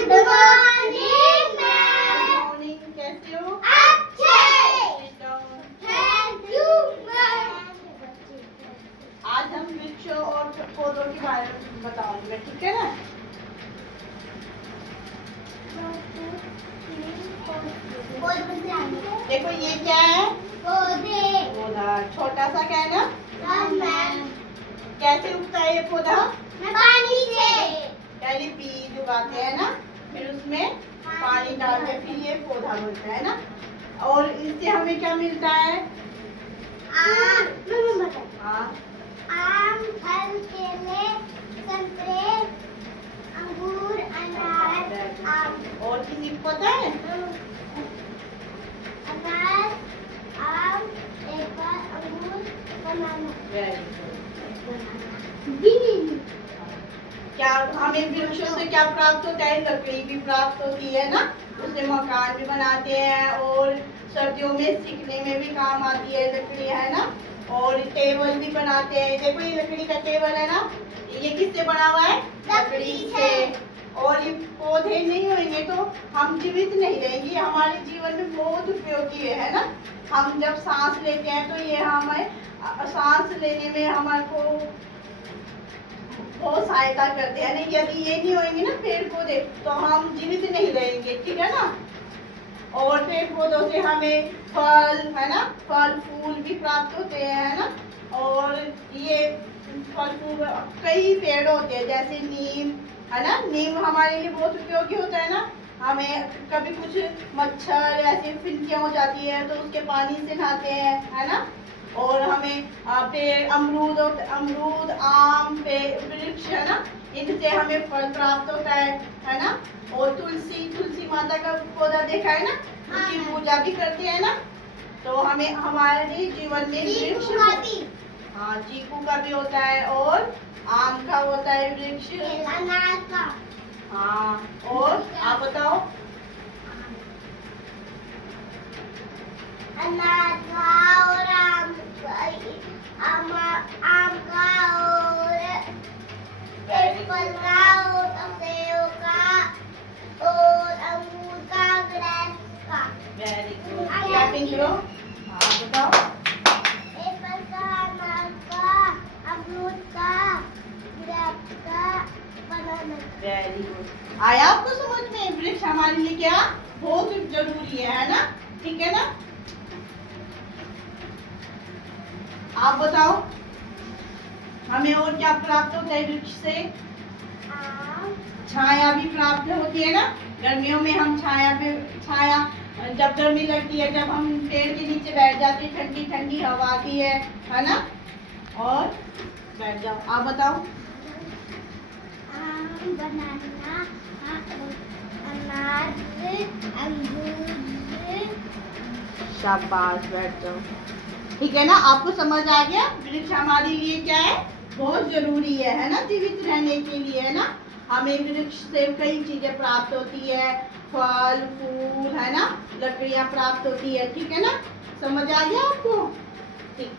Good morning ma'am. Morning, कैसे हो? अच्छे। Thank you ma'am. आज हम वृक्षों और पौधों के बारे में बताऊंगी मैं, ठीक है ना? देखो ये क्या है? पौधे। पौधा। छोटा सा क्या है ना? मैम। कैसे उगता है ये पौधा? पानी से। पहले बीज उगाते हैं ना, फिर उसमें पानी डाल के फिर ये पौधा बनता है ना। और इससे हमें क्या मिलता है? आम। हाँ, आम, फल, केले, संतरे, अंगूर, अनार, आम। और किसी को पता है? अनार, आम, एप्पल, अंगूर, बनाना। क्या हमें वृक्षों से क्या प्राप्त होता है? लकड़ी भी प्राप्त होती है ना, उससे मकान भी बनाते हैं और सर्दियों में सीखने में भी काम आती है लकड़ी, है ना। और टेबल भी बनाते हैं। देखो ये लकड़ी का टेबल है ना, ये किससे बना हुआ है? लकड़ी से। और ये पौधे नहीं होंगे तो हम जीवित नहीं रहेंगे। हमारे जीवन में बहुत उपयोगी है ना। हम जब सांस लेते हैं तो ये हमें सांस लेने में हमारे को बहुत सहायता करते हैं ना। यदि ये नहीं होंगे ना पेड़ पौधे तो हम जीवित नहीं रहेंगे, ठीक है ना। और पेड़ पौधों से हमें फल, है ना, फल फूल भी प्राप्त होते हैं, है ना। और ये फल फूल कई पेड़ होते हैं, जैसे नीम, है ना। नीम हमारे लिए बहुत उपयोगी होता है ना। हमें कभी कुछ मच्छर ऐसी फिनकियाँ हो जाती है तो उसके पानी से नहाते हैं, है ना। और हमें पेड़ अमरूद, आम, वृक्ष, है ना, इनसे हमें फल प्राप्त होता है ना। और तुलसी माता का पौधा देखा है ना, उसकी पूजा भी करते हैं ना। तो हमें हमारे जीवन में वृक्ष, हाँ, चीकू का भी होता है और आम का होता है वृक्ष, अनार का। हाँ। और आप बताओ? अनार का और आम का और एप्पल का और सेब का और अंगूर का, ग्रेप्स का। वेरी गुड, क्लैपिंग करो। हाँ, बताओ? एप्पल का, अनार का, अमरूद का, ग्रेप्स का, बनाना। Very good. आया आपको समझ में? वृक्ष हमारे लिए क्या बहुत जरूरी है ना, ठीक है ना। आप बताओ हमें और क्या प्राप्त होता है वृक्ष से? छाया भी प्राप्त होती है ना। गर्मियों में हम छाया जब गर्मी लगती है, जब हम पेड़ के नीचे बैठ जाते हैं, ठंडी ठंडी हवा आती है ना। और बैठ जाओ। आप बताओ? आम, बनाना, अनार, अंगूर। शाबाश, बैठ जाओ। ठीक है ना, आपको समझ आ गया? वृक्ष हमारे लिए क्या है? बहुत जरूरी है ना, जीवित रहने के लिए, है ना। हमें वृक्ष से कई चीजें प्राप्त होती है, फल फूल, है ना, लकड़ियां प्राप्त होती है, ठीक है ना। समझ आ गया आपको? ठीक।